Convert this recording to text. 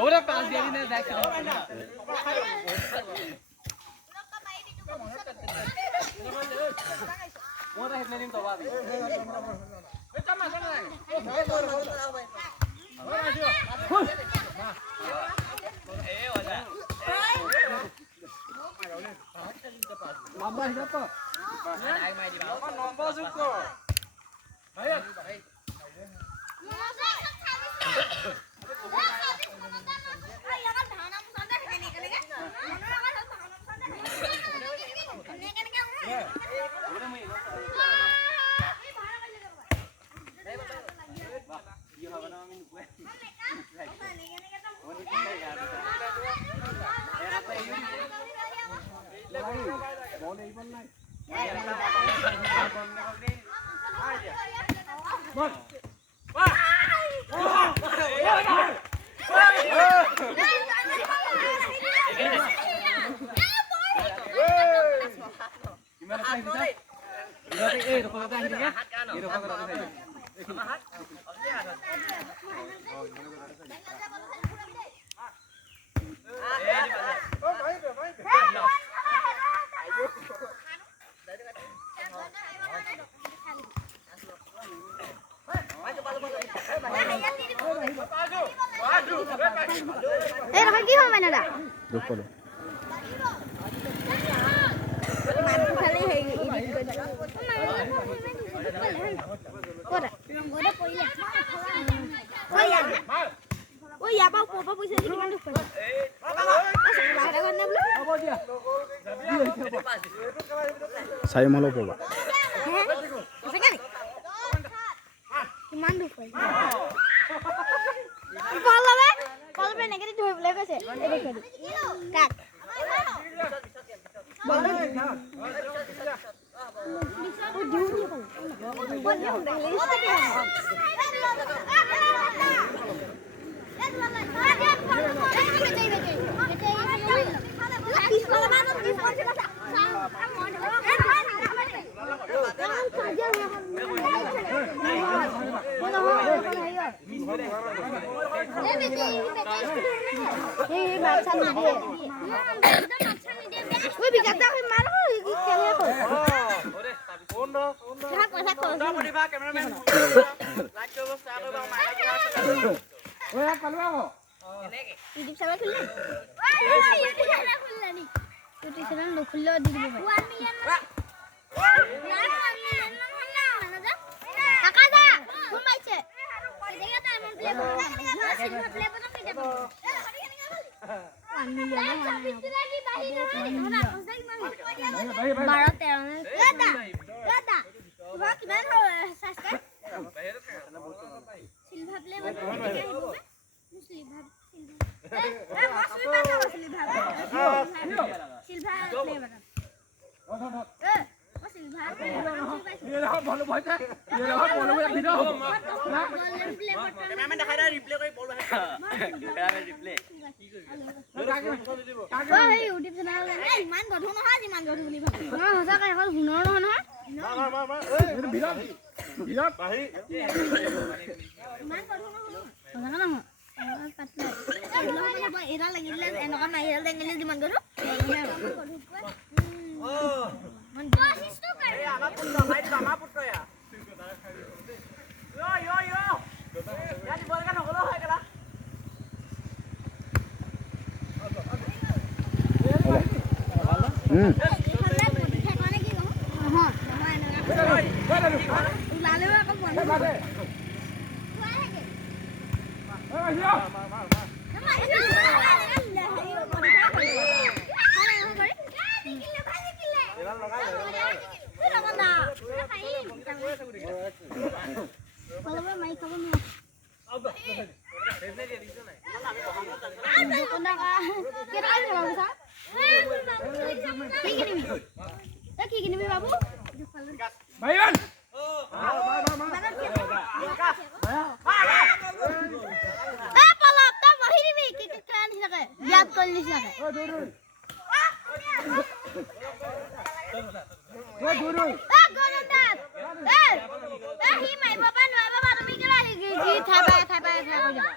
Udah pas dia ini dah kita. Mau dah hitlenin tu babi. Cuma sana. Wajah. Lambah siapa? Ai mai di bawah. Nombor suku. Baik. Gimana teh kita? Berarti rokok teh intinya? Rokok rokok saja. Mahat? Oke ada. lagi mana dah? Lupa deh. Oh ya, apa bisa gimana tuh? Saya mau lupa, Pak. Gimana tuh? Kalau pe negatif dua belas ke sih? Kak. থাকে গলন্দাজ সি মাৰিব পৰা নোৱাৰিব বা তুমি কেলা ঠাই পাই কৈ যাবা